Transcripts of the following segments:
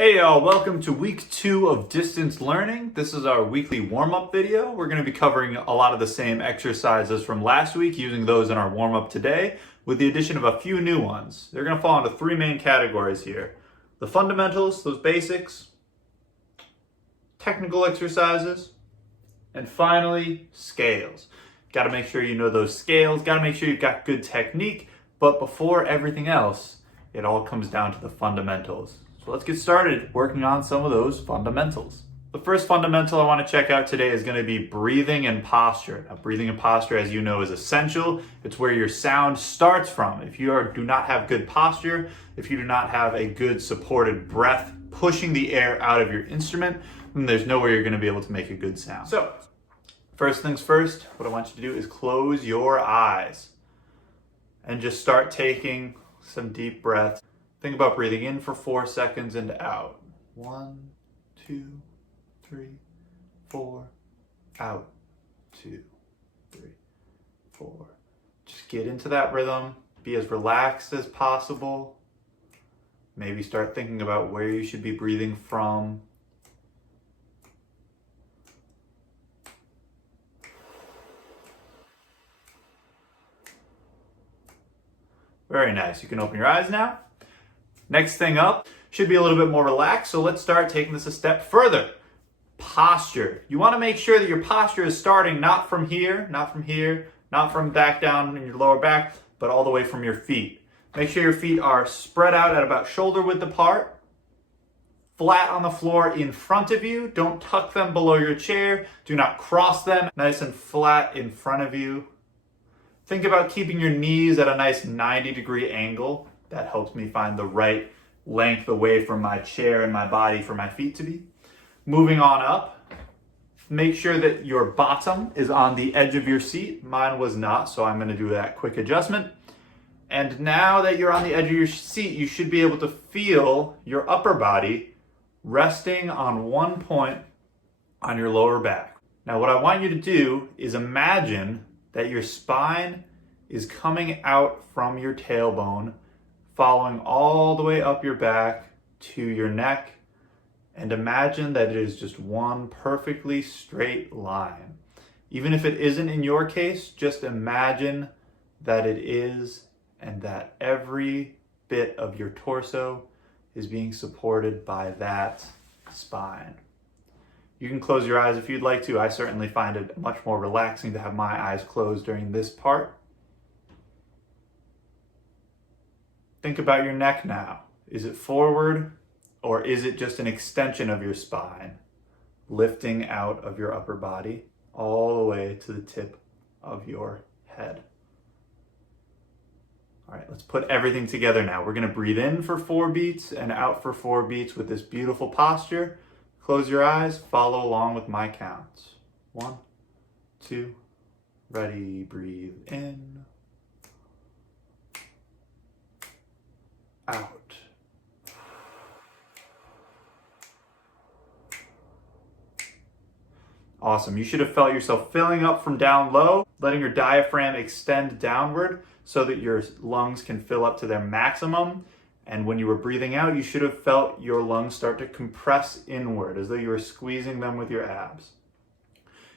Hey y'all, welcome to week 2 of distance learning. This is our weekly warm-up video. We're going to be covering a lot of the same exercises from last week, using those in our warm-up today, with the addition of a few new ones. They're going to fall into 3 main categories here. The fundamentals, those basics, technical exercises, and finally, scales. Got to make sure you know those scales, got to make sure you've got good technique, but before everything else, it all comes down to the fundamentals. So let's get started working on some of those fundamentals. The first fundamental I want to check out today is going to be breathing and posture. Now, breathing and posture, as you know, is essential. It's where your sound starts from. If you do not have good posture, if you do not have a good supported breath pushing the air out of your instrument, then there's no way you're going to be able to make a good sound. So, first things first, what I want you to do is close your eyes and just start taking some deep breaths. Think about breathing in for 4 seconds and out. 1, 2, 3, 4, out. 2, 3, 4. Just get into that rhythm. Be as relaxed as possible. Maybe start thinking about where you should be breathing from. Very nice. You can open your eyes now. Next thing up should be a little bit more relaxed, so let's start taking this a step further. Posture. You want to make sure that your posture is starting not from here, not from back down in your lower back, but all the way from your feet. Make sure your feet are spread out at about shoulder width apart, flat on the floor in front of you. Don't tuck them below your chair. Do not cross them. Nice and flat in front of you. Think about keeping your knees at a nice 90-degree angle. That helps me find the right length away from my chair and my body for my feet to be. Moving on up, make sure that your bottom is on the edge of your seat. Mine was not, so I'm going to do that quick adjustment. And now that you're on the edge of your seat, you should be able to feel your upper body resting on one point on your lower back. Now, what I want you to do is imagine that your spine is coming out from your tailbone, following all the way up your back to your neck, and imagine that it is just one perfectly straight line. Even if it isn't in your case, just imagine that it is, and that every bit of your torso is being supported by that spine. You can close your eyes if you'd like to. I certainly find it much more relaxing to have my eyes closed during this part. Think about your neck now. Is it forward, or is it just an extension of your spine, lifting out of your upper body all the way to the tip of your head? All right, let's put everything together now. We're gonna breathe in for 4 beats and out for 4 beats with this beautiful posture. Close your eyes, follow along with my counts. 1, 2, ready, breathe in, out. Awesome. You should have felt yourself filling up from down low, letting your diaphragm extend downward so that your lungs can fill up to their maximum. And when you were breathing out, you should have felt your lungs start to compress inward, as though you were squeezing them with your abs.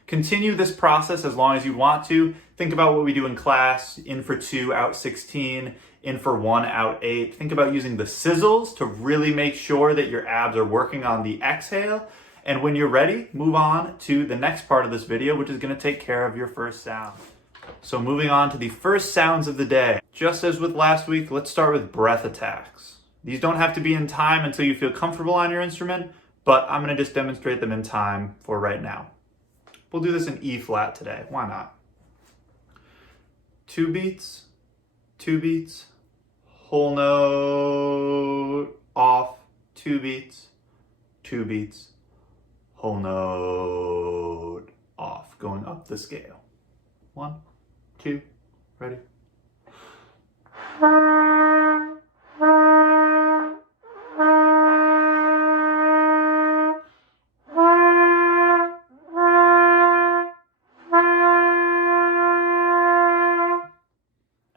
Continue this process as long as you want to. Think about what we do in class: in for 2, out 16, in for 1, out 8. Think about using the sizzles to really make sure that your abs are working on the exhale. And when you're ready, move on to the next part of this video, which is going to take care of your first sound. So moving on to the first sounds of the day. Just as with last week, let's start with breath attacks. These don't have to be in time until you feel comfortable on your instrument, but I'm going to just demonstrate them in time for right now. We'll do this in E flat today. Why not? 2 beats, 2 beats, whole note, off, 2 beats, 2 beats, whole note, off, going up the scale. 1, 2, ready?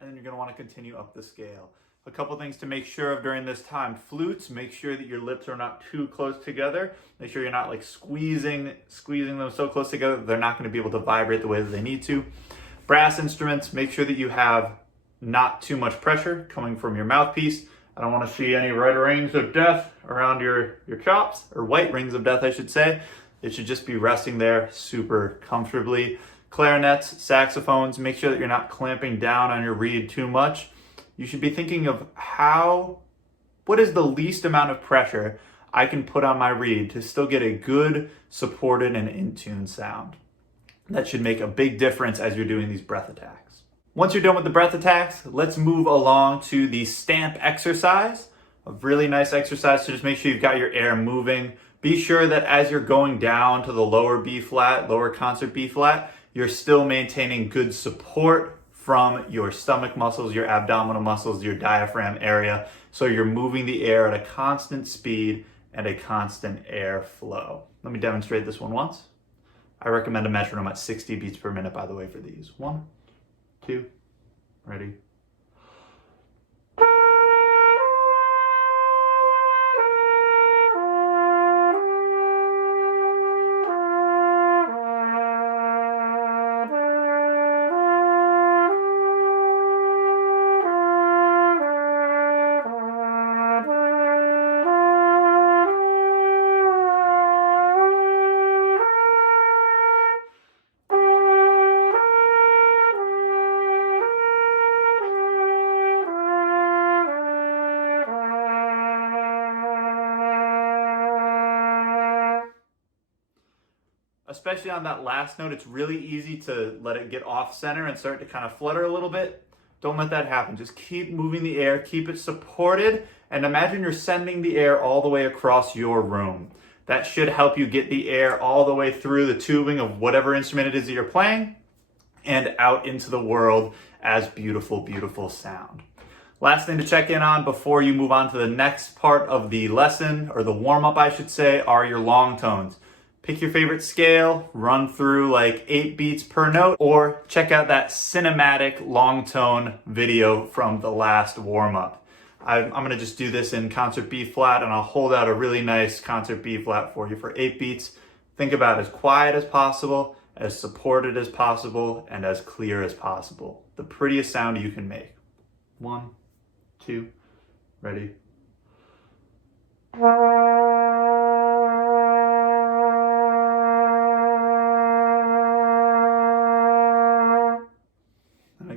And then you're going to want to continue up the scale. A couple things to make sure of during this time. Flutes, make sure that your lips are not too close together. Make sure you're not like squeezing them so close together that they're not going to be able to vibrate the way that they need to. Brass instruments, make sure that you have not too much pressure coming from your mouthpiece. I don't want to see any red rings of death around your chops, or white rings of death, I should say. It should just be resting there super comfortably. Clarinets, saxophones, make sure that you're not clamping down on your reed too much. You should be thinking of what is the least amount of pressure I can put on my reed to still get a good, supported, and in tune sound. That should make a big difference as you're doing these breath attacks. Once you're done with the breath attacks, let's move along to the stamp exercise. A really nice exercise to just make sure you've got your air moving. Be sure that as you're going down to the lower B flat, lower concert B flat, you're still maintaining good support from your stomach muscles, your abdominal muscles, your diaphragm area. So you're moving the air at a constant speed and a constant air flow. Let me demonstrate this one once. I recommend a metronome at 60 beats per minute, by the way, for these. 1, 2, ready. Especially on that last note, it's really easy to let it get off center and start to kind of flutter a little bit. Don't let that happen. Just keep moving the air, keep it supported, and imagine you're sending the air all the way across your room. That should help you get the air all the way through the tubing of whatever instrument it is that you're playing and out into the world as beautiful, beautiful sound. Last thing to check in on before you move on to the next part of the lesson, or the warm-up I should say, are your long tones. Pick your favorite scale, run through like 8 beats per note, or check out that cinematic long tone video from the last warm-up. I'm gonna just do this in concert B flat, and I'll hold out a really nice concert B flat for you for 8 beats. Think about as quiet as possible, as supported as possible, and as clear as possible. The prettiest sound you can make. 1, 2, ready.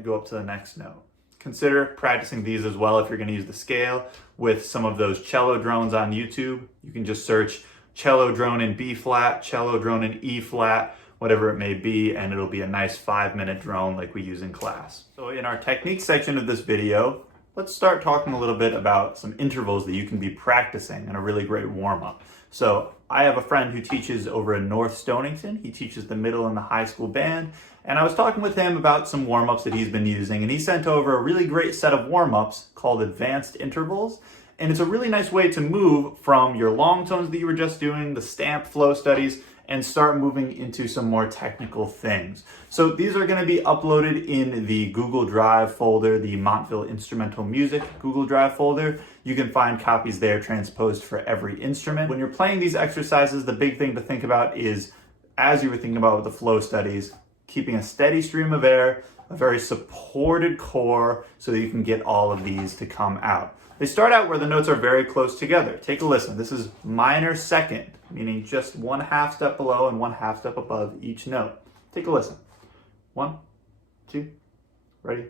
Go up to the next note. Consider practicing these as well if you're going to use the scale with some of those cello drones on YouTube. You can just search cello drone in B flat, cello drone in E flat, whatever it may be, and it'll be a nice 5-minute drone like we use in class. So in our technique section of this video, let's start talking a little bit about some intervals that you can be practicing in a really great warm-up. So I have a friend who teaches over in North Stonington. He teaches the middle and the high school band. And I was talking with him about some warm-ups that he's been using, and he sent over a really great set of warm-ups called advanced intervals. And it's a really nice way to move from your long tones that you were just doing, the stamp flow studies, and start moving into some more technical things. So these are going to be uploaded in the Google Drive folder, the Montville Instrumental Music Google Drive folder. You can find copies there transposed for every instrument. When you're playing these exercises, the big thing to think about is, as you were thinking about with the flow studies, keeping a steady stream of air, a very supported core, so that you can get all of these to come out. They start out where the notes are very close together. Take a listen. This is minor second, meaning just 1/2 step below and 1/2 step above each note. Take a listen. 1, 2, ready?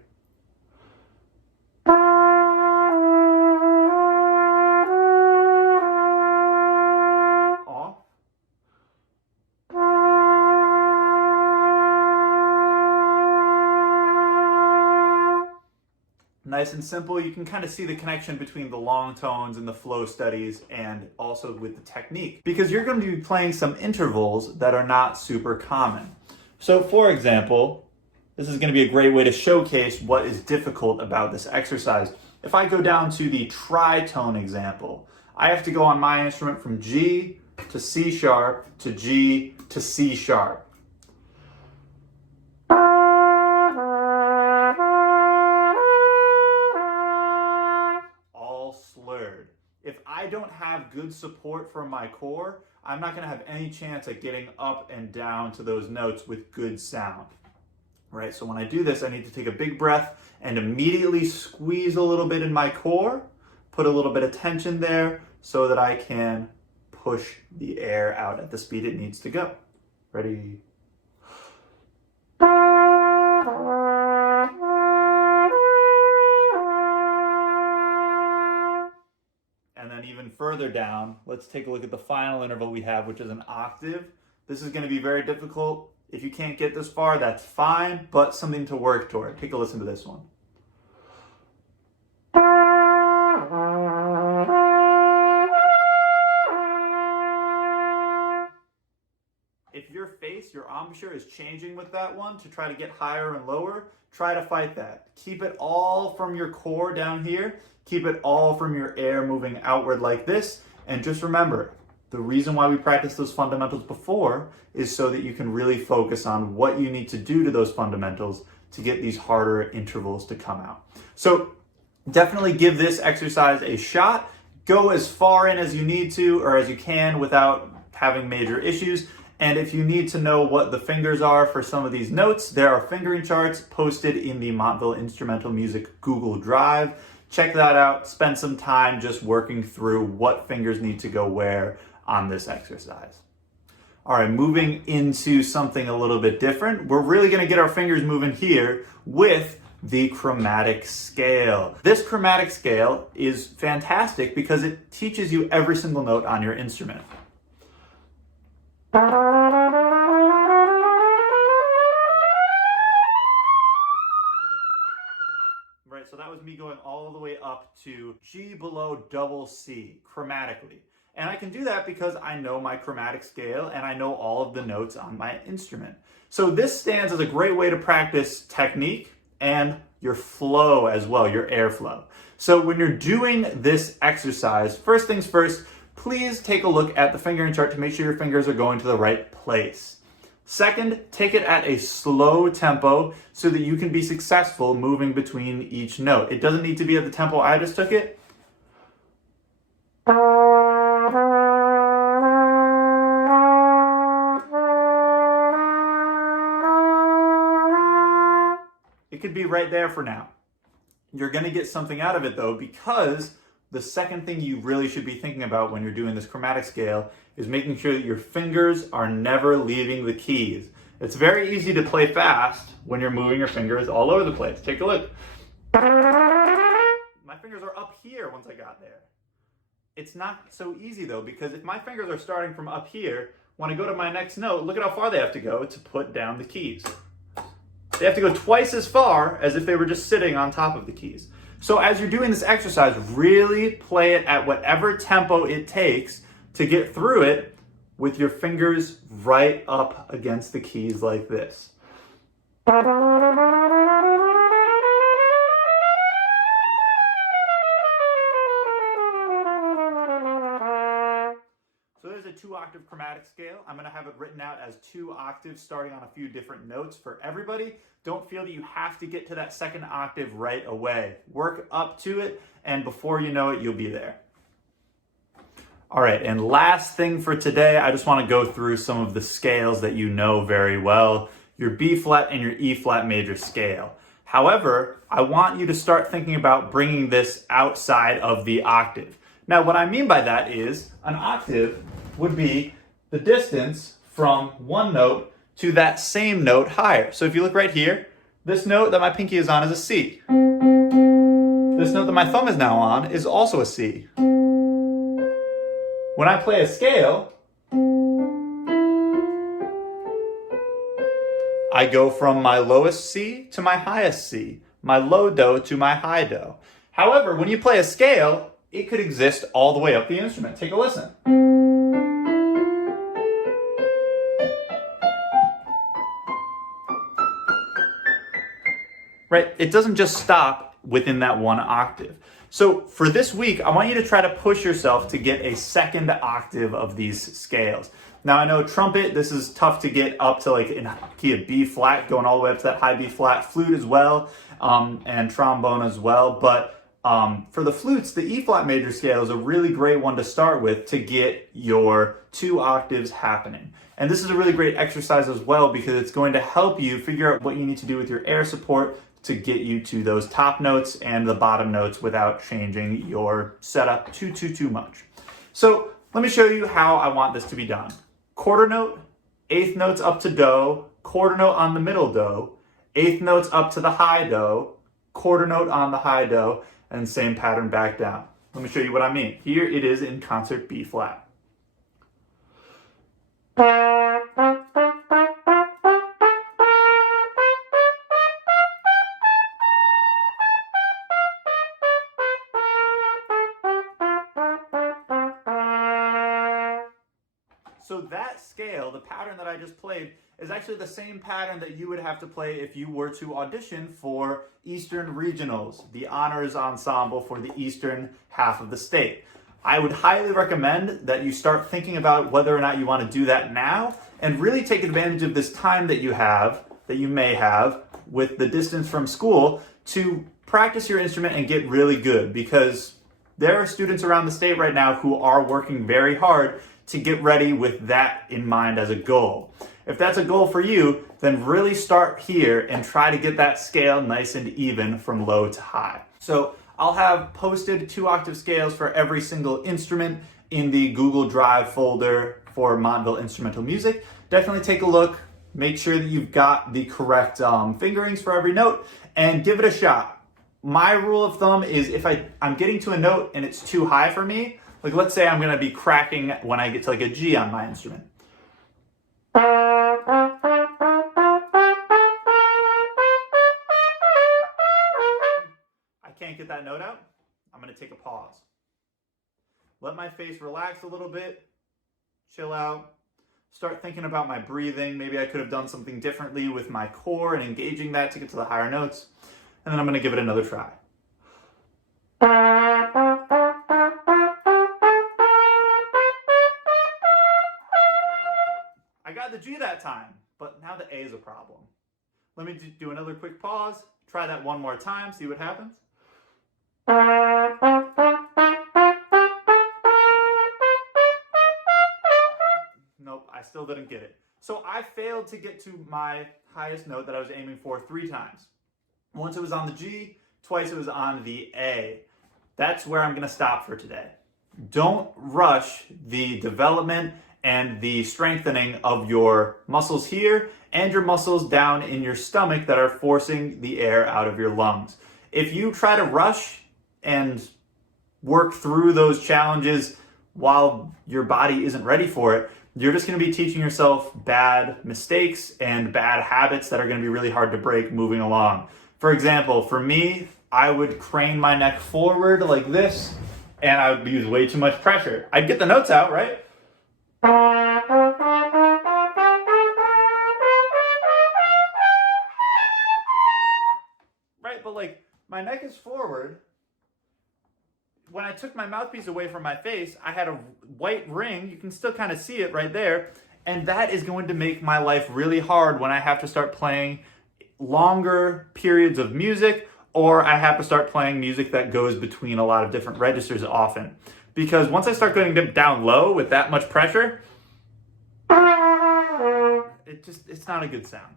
Nice and simple. You can kind of see the connection between the long tones and the flow studies, and also with the technique, because you're going to be playing some intervals that are not super common. So for example, this is going to be a great way to showcase what is difficult about this exercise. If I go down to the tritone example, I have to go on my instrument from G to C sharp to G to C sharp. don't have good support from my core, I'm not gonna have any chance at getting up and down to those notes with good sound. Right, so when I do this, I need to take a big breath and immediately squeeze a little bit in my core, put a little bit of tension there so that I can push the air out at the speed it needs to go. Ready? And then even further down, let's take a look at the final interval we have, which is an octave. This is going to be very difficult. If you can't get this far, that's fine, but something to work toward. Take a listen to this one. If your face, your embouchure is changing with that one to try to get higher and lower, try to fight that. Keep it all from your core down here. Keep it all from your air moving outward like this. And just remember, the reason why we practice those fundamentals before is so that you can really focus on what you need to do to those fundamentals to get these harder intervals to come out. So definitely give this exercise a shot. Go as far in as you need to or as you can without having major issues. And if you need to know what the fingers are for some of these notes, there are fingering charts posted in the Montville Instrumental Music Google Drive. Check that out. Spend some time just working through what fingers need to go where on this exercise. All right, moving into something a little bit different. We're really going to get our fingers moving here with the chromatic scale. This chromatic scale is fantastic because it teaches you every single note on your instrument. Right, so that was me going all the way up to G below double C chromatically. And I can do that because I know my chromatic scale and I know all of the notes on my instrument. So this stands as a great way to practice technique and your flow as well, your airflow. So when you're doing this exercise, first things first, please take a look at the fingering chart to make sure your fingers are going to the right place. Second, take it at a slow tempo so that you can be successful moving between each note. It doesn't need to be at the tempo I just took it. It could be right there for now. You're going to get something out of it though, because the second thing you really should be thinking about when you're doing this chromatic scale is making sure that your fingers are never leaving the keys. It's very easy to play fast when you're moving your fingers all over the place. Take a look. My fingers are up here once I got there. It's not so easy though, because if my fingers are starting from up here, when I go to my next note, look at how far they have to go to put down the keys. They have to go twice as far as if they were just sitting on top of the keys. So as you're doing this exercise, really play it at whatever tempo it takes to get through it with your fingers right up against the keys like this. So there's a 2-octave chromatic scale. I'm going to have it written out as 2 octaves starting on a few different notes for everybody. Don't feel that you have to get to that second octave right away. Work up to it, and before you know it, you'll be there. All right, and last thing for today, I just want to go through some of the scales that you know very well, your B flat and your E flat major scale. However, I want you to start thinking about bringing this outside of the octave. Now, what I mean by that is an octave would be the distance from one note to that same note higher. So if you look right here, this note that my pinky is on is a C. This note that my thumb is now on is also a C. When I play a scale, I go from my lowest C to my highest C, my low do to my high do. However, when you play a scale, it could exist all the way up the instrument. Take a listen. Right? It doesn't just stop within that one octave. So for this week, I want you to try to push yourself to get a second octave of these scales. Now I know trumpet, this is tough to get up to like in key of B flat, going all the way up to that high B flat, flute as well, and trombone as well. But For the flutes, the E flat major scale is a really great one to start with to get your 2 octaves happening. And this is a really great exercise as well because it's going to help you figure out what you need to do with your air support to get you to those top notes and the bottom notes without changing your setup too much. So let me show you how I want this to be done. Quarter note, 8th notes up to do, quarter note on the middle do, 8th notes up to the high do, quarter note on the high do, and same pattern back down. Let me show you what I mean. Here it is in concert B flat. So that scale, the pattern that I just played, is actually the same pattern that you would have to play if you were to audition for Eastern Regionals, the honors ensemble for the eastern half of the state. I would highly recommend that you start thinking about whether or not you want to do that now and really take advantage of this time that you may have with the distance from school to practice your instrument and get really good, because there are students around the state right now who are working very hard to get ready with that in mind as a goal. If that's a goal for you, then really start here and try to get that scale nice and even from low to high. So I'll have posted 2 octave scales for every single instrument in the Google Drive folder for Montville Instrumental Music. Definitely take a look, make sure that you've got the correct fingerings for every note, and give it a shot. My rule of thumb is if I'm getting to a note and it's too high for me, like let's say I'm gonna be cracking when I get to like a G on my instrument. I can't get that note out, I'm gonna take a pause. Let my face relax a little bit, chill out, start thinking about my breathing. Maybe I could have done something differently with my core and engaging that to get to the higher notes. And then I'm gonna give it another try. I got the G that time, but now the A is a problem. Let me do another quick pause, try that one more time, see what happens. Nope, I still didn't get it. So I failed to get to my highest note that I was aiming for 3 times. Once it was on the G, twice it was on the A. That's where I'm gonna stop for today. Don't rush the development and the strengthening of your muscles here and your muscles down in your stomach that are forcing the air out of your lungs. If you try to rush and work through those challenges while your body isn't ready for it, you're just going to be teaching yourself bad mistakes and bad habits that are going to be really hard to break moving along. For example, for me, I would crane my neck forward like this, and I would use way too much pressure. I'd get the notes out, right? Right, but like my neck is forward. When I took my mouthpiece away from my face, I had a white ring. You can still kind of see it right there. And that is going to make my life really hard when I have to start playing longer periods of music, or I have to start playing music that goes between a lot of different registers often. Because once I start going down low with that much pressure, it's not a good sound.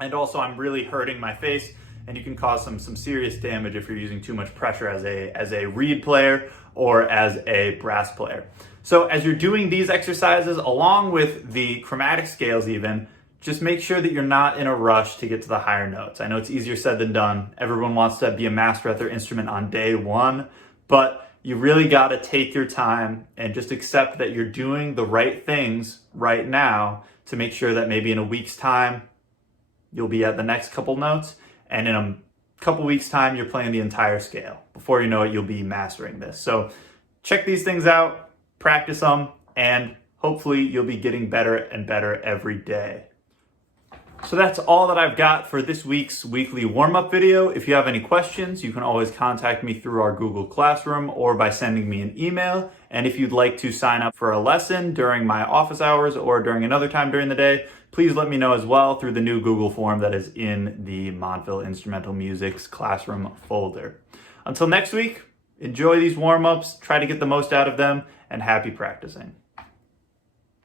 And also I'm really hurting my face, and you can cause some serious damage if you're using too much pressure as a reed player or as a brass player. So as you're doing these exercises, along with the chromatic scales even, just make sure that you're not in a rush to get to the higher notes. I know it's easier said than done. Everyone wants to be a master at their instrument on day one, but you really got to take your time and just accept that you're doing the right things right now to make sure that maybe in a week's time, you'll be at the next couple notes, and in a couple weeks' time, you're playing the entire scale. Before you know it, you'll be mastering this. So check these things out, practice them, and hopefully you'll be getting better and better every day. So that's all that I've got for this week's weekly warm-up video. If you have any questions, you can always contact me through our Google Classroom or by sending me an email. And if you'd like to sign up for a lesson during my office hours or during another time during the day, please let me know as well through the new Google form that is in the Montville Instrumental Music's classroom folder. Until next week, enjoy these warm-ups, try to get the most out of them, and happy practicing.